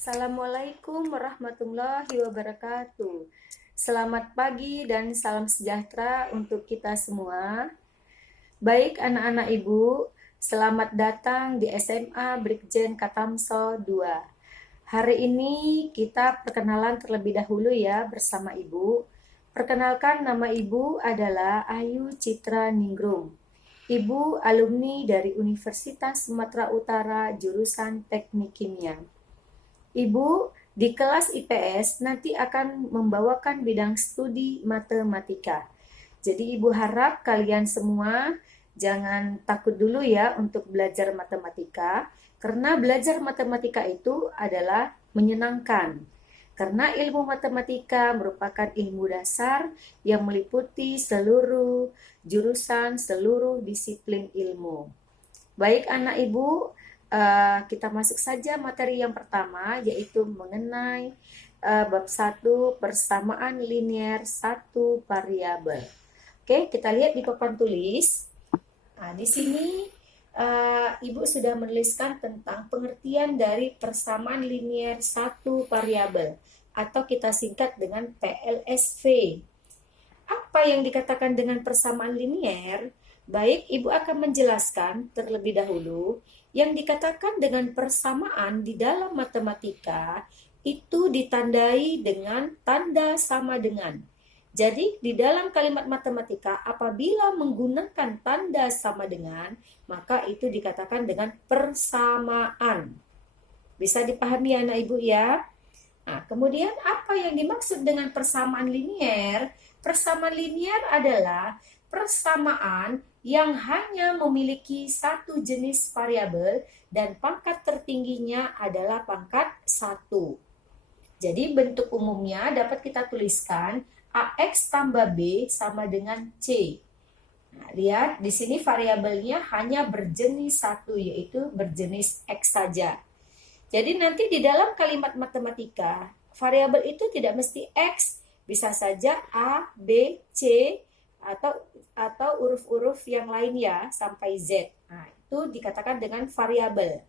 Assalamualaikum warahmatullahi wabarakatuh. Selamat pagi dan salam sejahtera untuk kita semua. Baik anak-anak ibu, selamat datang di SMA Brigjen Katamso 2. Hari ini kita perkenalan terlebih dahulu ya bersama ibu. Perkenalkan, nama ibu adalah Ayu Citra Ningrum. Ibu alumni dari Universitas Sumatera Utara jurusan Teknik Kimia. Ibu di kelas IPS nanti akan membawakan bidang studi matematika. Jadi Ibu harap kalian semua jangan takut dulu ya untuk belajar matematika, karena belajar matematika itu adalah menyenangkan. Karena ilmu matematika merupakan ilmu dasar yang meliputi seluruh jurusan, seluruh disiplin ilmu. Baik anak ibu, kita masuk saja materi yang pertama, yaitu mengenai bab 1 persamaan linier satu variabel. Oke, kita lihat di papan tulis. Nah, di sini ibu sudah menuliskan tentang pengertian dari persamaan linier satu variabel atau kita singkat dengan PLSV. Apa yang dikatakan dengan persamaan linier? Baik, Ibu akan menjelaskan terlebih dahulu. Yang dikatakan dengan persamaan di dalam matematika itu ditandai dengan tanda sama dengan. Jadi, di dalam kalimat matematika apabila menggunakan tanda sama dengan, maka itu dikatakan dengan persamaan. Bisa dipahami anak Ibu ya? Nah, kemudian apa yang dimaksud dengan persamaan linier? Persamaan linier adalah persamaan yang hanya memiliki satu jenis variabel dan pangkat tertingginya adalah pangkat 1. Jadi bentuk umumnya dapat kita tuliskan AX tambah B sama dengan C. Nah, lihat di sini variabelnya hanya berjenis satu, yaitu berjenis X saja. Jadi nanti di dalam kalimat matematika, variabel itu tidak mesti X, bisa saja A, B, C, atau huruf-huruf yang lain ya, sampai Z. Nah, itu dikatakan dengan variabel.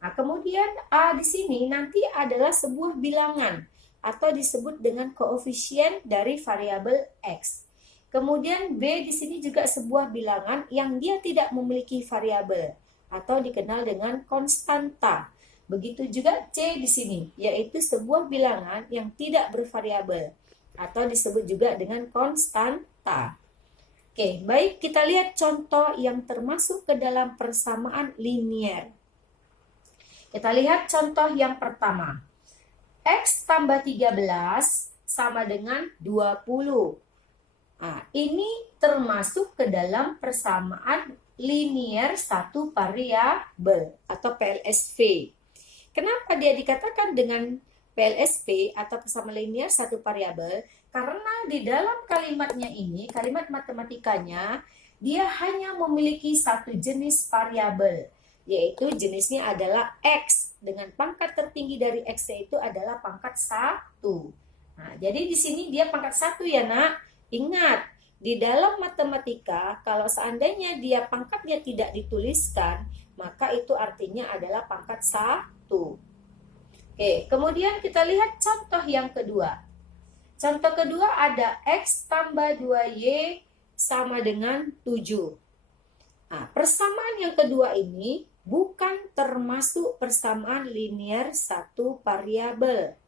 Nah, kemudian A di sini nanti adalah sebuah bilangan atau disebut dengan koefisien dari variabel X. Kemudian B di sini juga sebuah bilangan yang dia tidak memiliki variabel atau dikenal dengan konstanta. Begitu juga C di sini, yaitu sebuah bilangan yang tidak bervariabel atau disebut juga dengan konstanta. Oke, baik, kita lihat contoh yang termasuk ke dalam persamaan linier. Kita lihat contoh yang pertama. X tambah 13 sama dengan 20. Nah, ini termasuk ke dalam persamaan linier satu variabel atau PLSV. Kenapa dia dikatakan dengan PLSV atau persamaan linier satu variabel? Karena di dalam kalimatnya ini, kalimat matematikanya, dia hanya memiliki satu jenis variabel, yaitu jenisnya adalah X, dengan pangkat tertinggi dari X itu adalah pangkat 1. Nah, jadi di sini dia pangkat 1 ya nak. Ingat, di dalam matematika, kalau seandainya dia pangkatnya tidak dituliskan, maka itu artinya adalah pangkat 1. Oke, kemudian kita lihat contoh yang kedua. Contoh kedua ada X tambah 2Y sama dengan 7. Nah, persamaan yang kedua ini bukan termasuk persamaan linier satu variabel.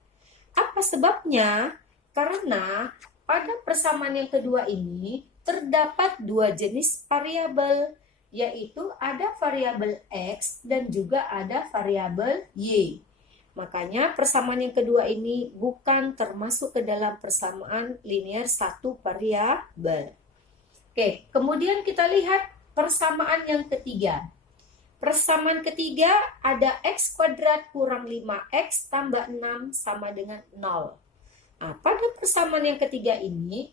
Apa sebabnya? Karena pada persamaan yang kedua ini terdapat dua jenis variabel, yaitu ada variabel X dan juga ada variabel Y. Makanya persamaan yang kedua ini bukan termasuk ke dalam persamaan linier satu variabel. Oke, kemudian kita lihat persamaan yang ketiga. Persamaan ketiga ada X kuadrat kurang 5X tambah 6 sama dengan 0. Nah, pada persamaan yang ketiga ini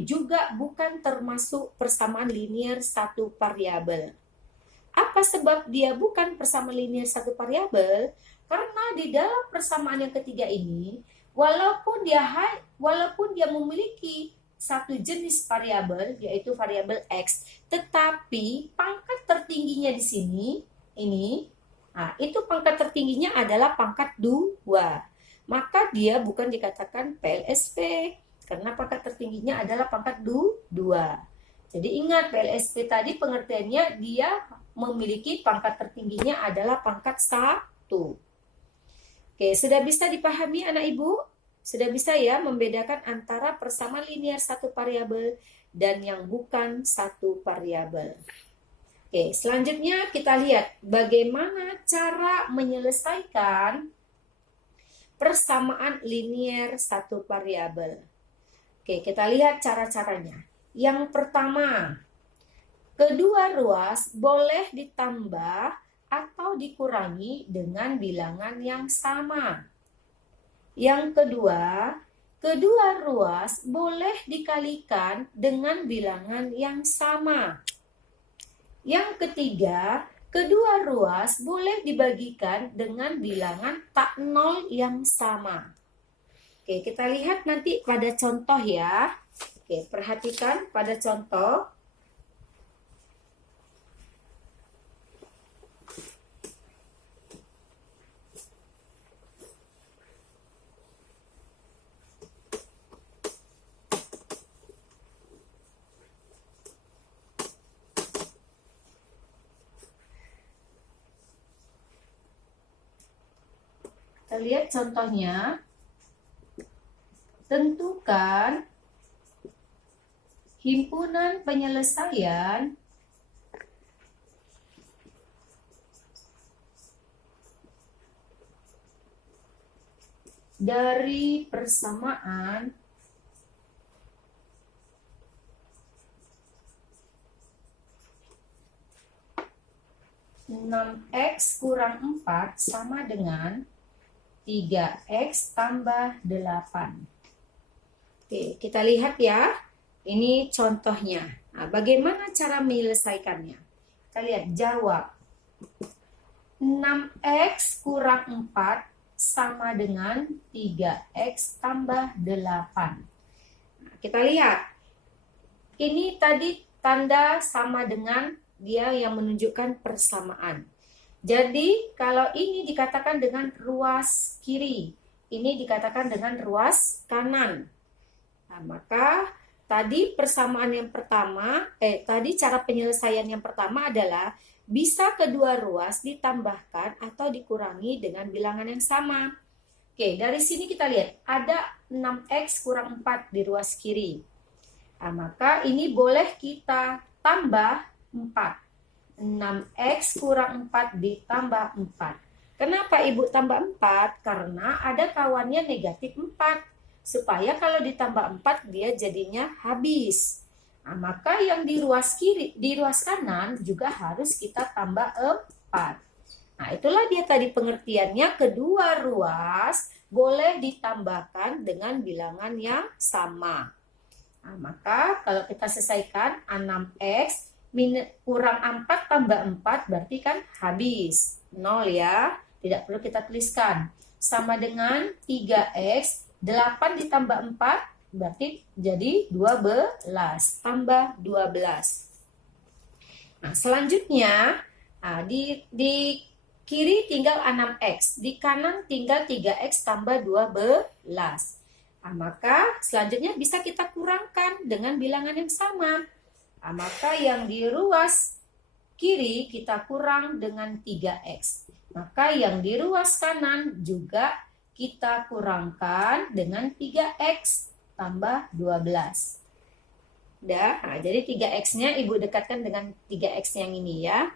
juga bukan termasuk persamaan linier satu variabel. Apa sebab dia bukan persamaan linier satu variabel? Karena di dalam persamaan yang ketiga ini, walaupun dia memiliki satu jenis variabel, yaitu variabel X, tetapi pangkat tertingginya di sini, ini Nah, itu pangkat tertingginya adalah pangkat 2. Maka dia bukan dikatakan PLSP karena pangkat tertingginya adalah pangkat 2. Jadi ingat PLSP tadi pengertiannya dia memiliki pangkat tertingginya adalah pangkat 1. Oke, sudah bisa dipahami anak ibu? Sudah bisa ya membedakan antara persamaan linear satu variabel dan yang bukan satu variabel. Oke, selanjutnya kita lihat bagaimana cara menyelesaikan persamaan linear satu variabel. Oke, kita lihat cara-caranya. Yang pertama, kedua ruas boleh ditambah atau dikurangi dengan bilangan yang sama. Yang kedua, kedua ruas boleh dikalikan dengan bilangan yang sama. Yang ketiga, kedua ruas boleh dibagikan dengan bilangan tak nol yang sama. Oke, kita lihat nanti pada contoh ya. Oke, perhatikan pada contoh. Kita lihat contohnya. Tentukan himpunan penyelesaian dari persamaan (6x kurang 4) sama dengan 3x tambah 8. Oke, kita lihat ya. Ini contohnya. Nah, bagaimana cara menyelesaikannya? Kita lihat jawab. 6x kurang 4 sama dengan 3x tambah 8. Nah, kita lihat. Ini tadi tanda sama dengan dia yang menunjukkan persamaan. Jadi, kalau ini dikatakan dengan ruas kiri, ini dikatakan dengan ruas kanan. Nah, maka tadi persamaan yang pertama, tadi cara penyelesaian yang pertama adalah bisa kedua ruas ditambahkan atau dikurangi dengan bilangan yang sama. Oke, dari sini kita lihat ada 6x kurang 4 di ruas kiri. Nah, maka ini boleh kita tambah 4. 6x kurang 4 ditambah 4. Kenapa ibu tambah 4? Karena ada kawannya negatif 4. Supaya kalau ditambah 4 dia jadinya habis. Nah, maka yang di ruas kiri, di ruas kanan juga harus kita tambah 4. Nah, itulah dia tadi pengertiannya, kedua ruas boleh ditambahkan dengan bilangan yang sama. Nah, maka kalau kita selesaikan 6x kurang 4 tambah 4 berarti kan habis. 0 ya, tidak perlu kita tuliskan. Sama dengan 3x 8 ditambah 4 berarti jadi 12 tambah 12. Nah, selanjutnya di kiri tinggal 6x, di kanan tinggal 3x tambah 12. Nah, maka selanjutnya bisa kita kurangkan dengan bilangan yang sama. Nah, maka yang di ruas kiri kita kurang dengan 3x. Maka yang di ruas kanan juga kita kurangkan dengan 3x tambah 12. Nah, jadi 3x-nya ibu dekatkan dengan 3x yang ini ya.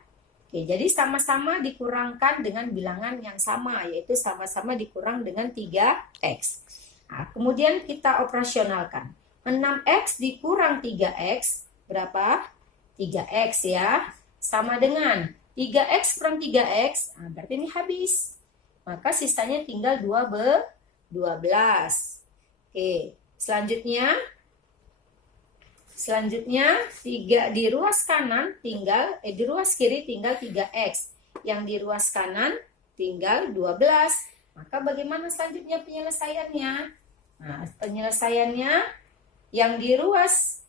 Oke, jadi sama-sama dikurangkan dengan bilangan yang sama, yaitu sama-sama dikurang dengan 3x. Nah, kemudian kita operasionalkan. 6x dikurang 3x, berapa? 3x ya. Sama dengan 3x kurang 3x, nah berarti ini habis. Maka sisanya tinggal 12. Oke, selanjutnya 3 di ruas kanan tinggal di ruas kiri tinggal 3x. Yang di ruas kanan tinggal 12. Maka bagaimana selanjutnya penyelesaiannya? Nah, penyelesaiannya yang di ruas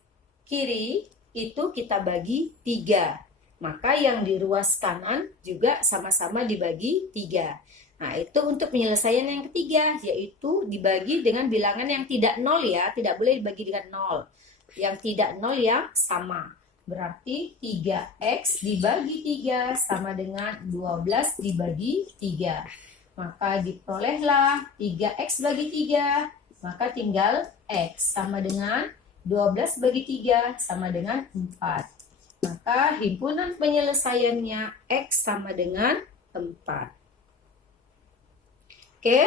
kiri itu kita bagi 3. maka yang di ruas kanan juga sama-sama dibagi 3. Nah, itu untuk penyelesaian yang ketiga, yaitu dibagi dengan bilangan yang tidak nol ya, tidak boleh dibagi dengan nol. Yang tidak nol yang sama. Berarti 3x dibagi 3 sama dengan 12 dibagi 3. Maka diperolehlah 3x bagi 3, maka tinggal x sama dengan 12 bagi 3 sama dengan 4. Maka himpunan penyelesaiannya x sama dengan 4. Oke,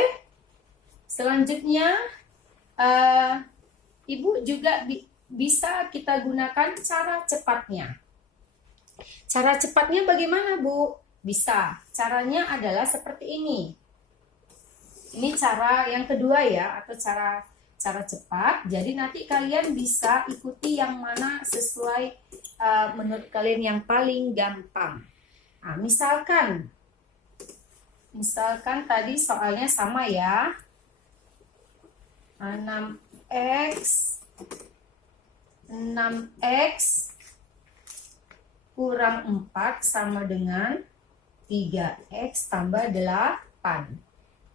selanjutnya Ibu juga bisa kita gunakan cara cepatnya. Cara cepatnya bagaimana, Bu? Bisa. Caranya adalah seperti ini. Ini cara yang kedua ya, atau cara cepat. Jadi nanti kalian bisa ikuti yang mana sesuai menurut kalian yang paling gampang. Nah, misalkan tadi soalnya sama ya. 6x kurang 4 sama dengan 3x tambah 8.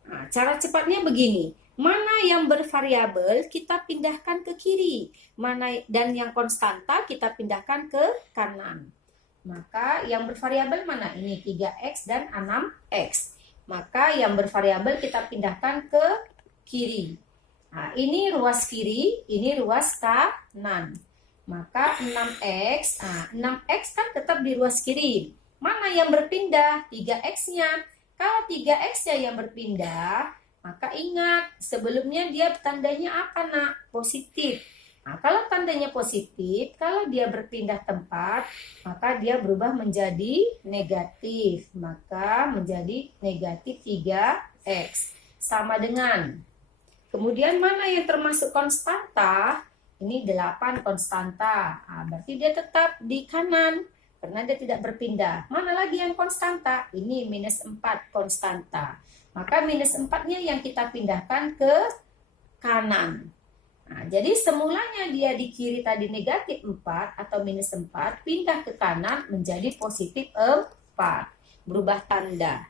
Nah, cara cepatnya begini. Mana yang bervariabel kita pindahkan ke kiri. Dan yang konstanta kita pindahkan ke kanan. Maka yang bervariabel mana? Ini 3x dan 6x. Maka yang bervariabel kita pindahkan ke kiri. Nah, ini ruas kiri, ini ruas kanan. Maka 6x, 6x kan tetap di ruas kiri. Mana yang berpindah? 3x-nya. Kalau 3x-nya yang berpindah, maka ingat, sebelumnya dia tandanya apa, Nak? Positif. Nah, kalau tandanya positif, kalau dia berpindah tempat, maka dia berubah menjadi negatif. Maka menjadi negatif 3x. Sama dengan. Kemudian mana yang termasuk konstanta? Ini 8 konstanta. Nah, berarti dia tetap di kanan karena dia tidak berpindah. Mana lagi yang konstanta? Ini minus 4 konstanta. Maka minus 4-nya yang kita pindahkan ke kanan. Nah, jadi semulanya dia di kiri tadi negatif 4 atau minus 4, pindah ke kanan menjadi positif 4. Berubah tanda.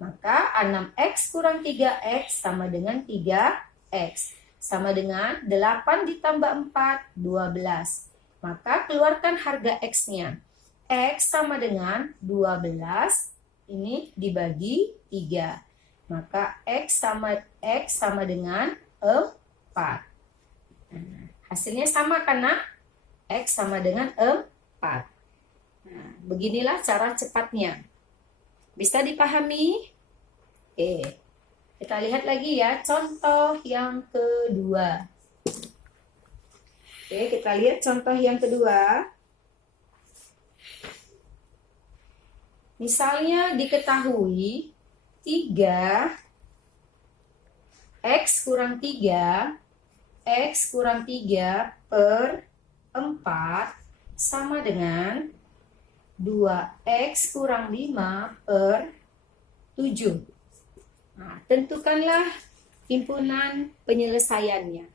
Maka 6x kurang 3x sama dengan 3x. Sama dengan 8 ditambah 4, 12. Maka keluarkan harga x-nya. X sama dengan 12, ini dibagi 3. Maka x sama dengan 4. Hasilnya sama kan, Nak? X sama dengan 4. Nah, beginilah cara cepatnya. Bisa dipahami? Oke. Kita lihat lagi ya, contoh yang kedua. Oke, kita lihat contoh yang kedua. Misalnya diketahui 3x kurang 3 x kurang 3 per 4 sama dengan 2x kurang 5 per 7. Nah, tentukanlah himpunan penyelesaiannya.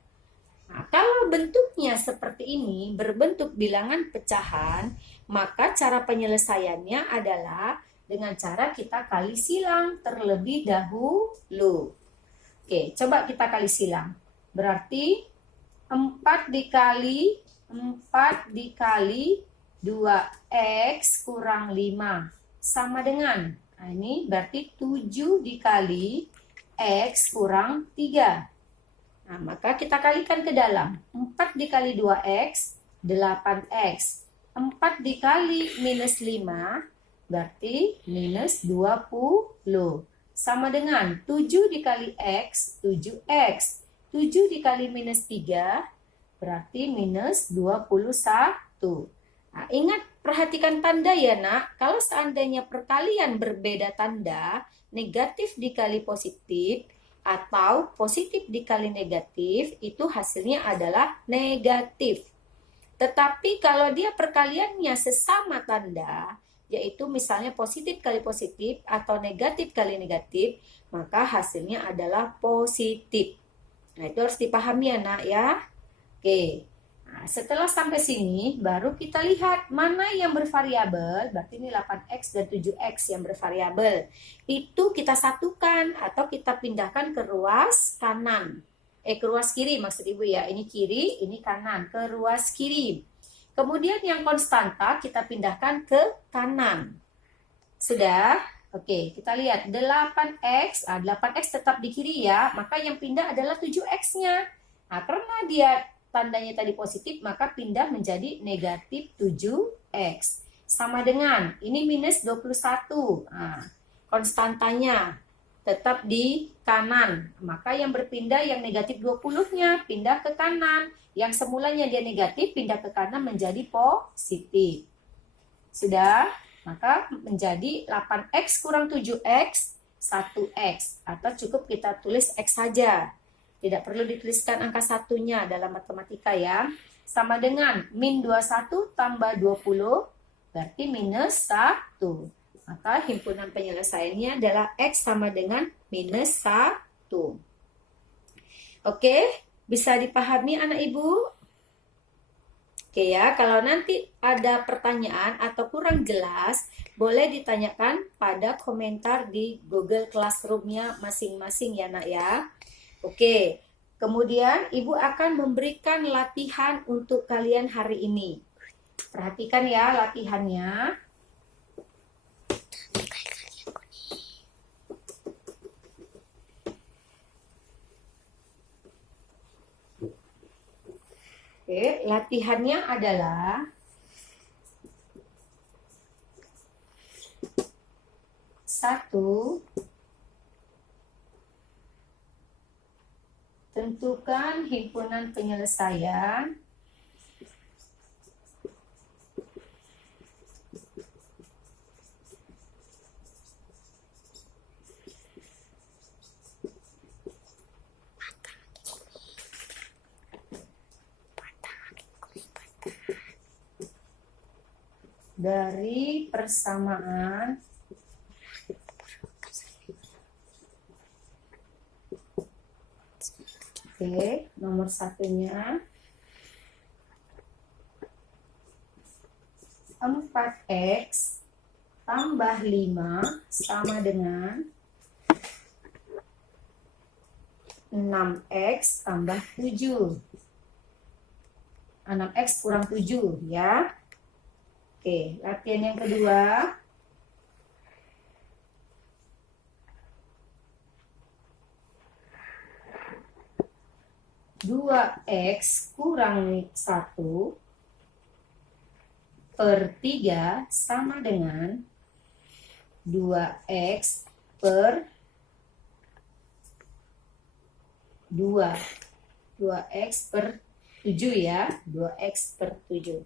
Nah, kalau bentuknya seperti ini, berbentuk bilangan pecahan, maka cara penyelesaiannya adalah dengan cara kita kali silang terlebih dahulu. Oke, coba kita kali silang. Berarti 4 dikali 2x kurang 5 sama dengan, nah ini berarti 7 dikali x kurang 3. Nah, maka kita kalikan ke dalam. 4 dikali 2x, 8x. 4 dikali minus 5, berarti minus 20. Sama dengan 7 dikali x, 7x. 7 dikali minus 3, berarti minus 21. Nah, ingat, perhatikan tanda ya, Nak. Kalau seandainya perkalian berbeda tanda, negatif dikali positif, atau positif dikali negatif, itu hasilnya adalah negatif. Tetapi kalau dia perkaliannya sesama tanda, yaitu misalnya positif kali positif atau negatif kali negatif, maka hasilnya adalah positif. Nah, itu harus dipahami ya, Nak ya. Oke. Nah, setelah sampai sini, baru kita lihat mana yang bervariabel, berarti ini 8X dan 7X yang bervariabel. Itu kita satukan atau kita pindahkan ke ruas kanan. Ke ruas kiri maksud Ibu ya, ini kiri, ini kanan, ke ruas kiri. Kemudian yang konstanta kita pindahkan ke kanan. Sudah? Oke, kita lihat 8X, 8X tetap di kiri ya, maka yang pindah adalah 7X-nya. Nah, karena dia tandanya tadi positif, maka pindah menjadi negatif 7X. Sama dengan, ini minus 21. Nah, konstantanya tetap di kanan. Maka yang berpindah yang negatif 20-nya pindah ke kanan. Yang semulanya dia negatif, pindah ke kanan menjadi positif. Sudah? Maka menjadi 8X kurang 7X, 1X. Atau cukup kita tulis X saja. Tidak perlu dituliskan angka satunya dalam matematika ya. Sama dengan min 21 tambah 20, berarti minus 1. Maka himpunan penyelesaiannya adalah X sama dengan minus 1. Oke, bisa dipahami anak ibu? Oke ya, kalau nanti ada pertanyaan atau kurang jelas, boleh ditanyakan pada komentar di Google Classroom-nya masing-masing ya nak ya. Oke, kemudian Ibu akan memberikan latihan untuk kalian hari ini. Perhatikan ya latihannya. Oke, latihannya adalah satu, tentukan himpunan penyelesaian. Dari persamaan oke, nomor satunya 4X tambah 5 sama dengan 6X tambah 7. 6X kurang 7 ya. Oke, latihan yang kedua. Dua X kurang 1 per 3 sama dengan 2X per 2. 2X per 7 ya. 2X per 7.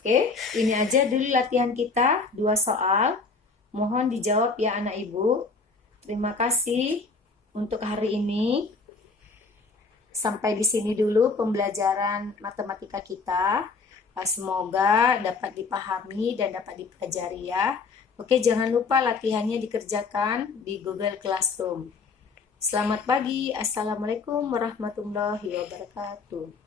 Oke, ini aja dulu latihan kita, 2 soal. Mohon dijawab ya anak ibu. Terima kasih untuk hari ini. Sampai di sini dulu pembelajaran matematika kita. Semoga dapat dipahami dan dapat dipelajari ya. Oke, jangan lupa latihannya dikerjakan di Google Classroom. Selamat pagi. Assalamualaikum warahmatullahi wabarakatuh.